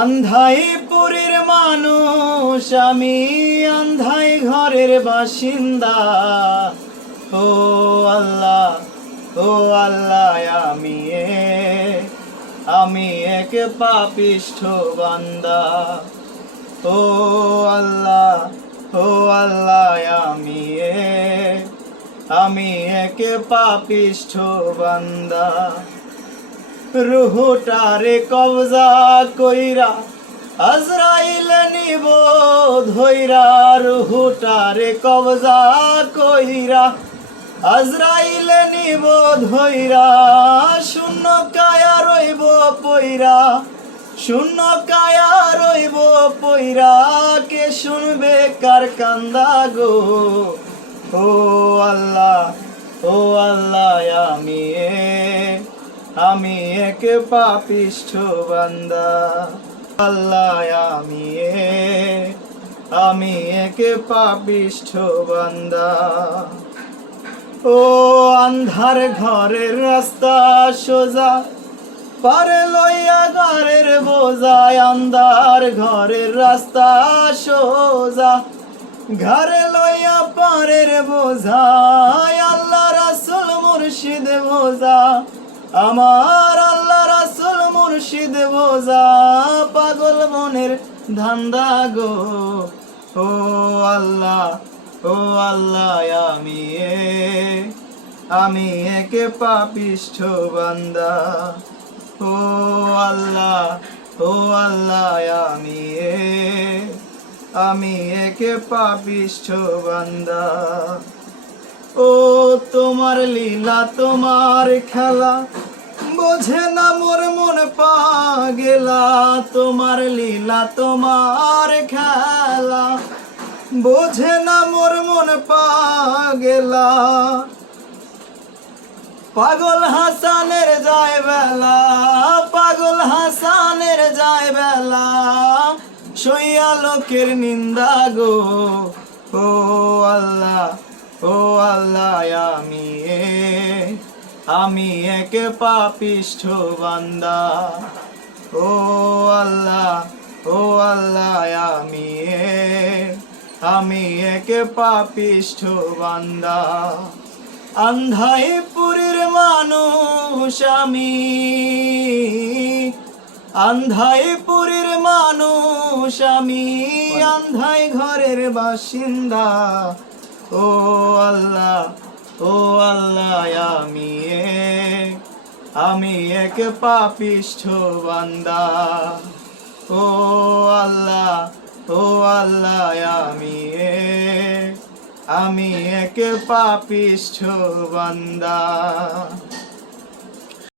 আন্ধাই পুরীর মানুষ আমি, আন্ধাই ঘরের বাসিন্দা। ও আল্লাহ, ও আল্লাহ, আমি এক পাপিষ্ঠ বান্দা। ও আল্লাহ, ও আল্লাহ, আমি এক পাপিষ্ঠ বান্দা। রুহটারে কবজা কইরা আজরাইল নিব ধইরা, রুহটারে কবজা কইরা আজরাইল নিব ধইরা। শূন্য কায়া রইব পইরা, শূন্য কায়া রইব পইরা, কে শুনবে কার কান্দা গো। ও আল্লাহ, ও আল্লাহ, আমি এক পাপিষ্ঠ বান্দা। আল্লাহ, আমি এক পাপিষ্ঠ বান্দা। ও আন্ধার ঘরের রাস্তা সোজা, পারে লইয়া ঘরের বোঝায়। আন্ধার ঘরের রাস্তা সোজা, ঘরে লইয়া পারের বোঝায়। আল্লাহ রাসূল মুর্শিদ বোঝা, আমার আল্লাহ রাসূল মুর্শিদ বোঝা। পাগল মনের ধান্দা গো। ও আল্লাহ, ও আল্লাহ, আমি এক পাপিষ্ঠ বান্দা। ও আল্লাহ, ও আল্লাহ, আমি এক পাপিষ্ঠ বান্দা। ও তোমার লীলা তোমার খেলা, বোঝে না মোর মন পাগেলা। তোমার লীলা তোমার খেলা, বোঝে না মোর মন পাগেলা। পাগল হাসানের যায় বেলা, পাগল হাসানের যায় বেলা, সইয়া লোকের নিন্দা গো। ও আল্লাহ, ও আল্লাহ, আমি এক পাপিষ্ঠ বান্দা। ও আল্লাহ, ও আল্লাহ, আমি এক পাপিষ্ঠ বান্দা। আন্ধাই পুরীর মানুষ আমি, আন্ধাই পুরীর মানুষ আমি, আন্ধাই ঘরের বাসিন্দা। ও আল্লাহ, ও আল্লাহ, আমি এক পাপিষ্ঠ বান্দা। ও আল্লাহ, ও আল্লাহ, আমি এক পাপিষ্ঠ বান্দা।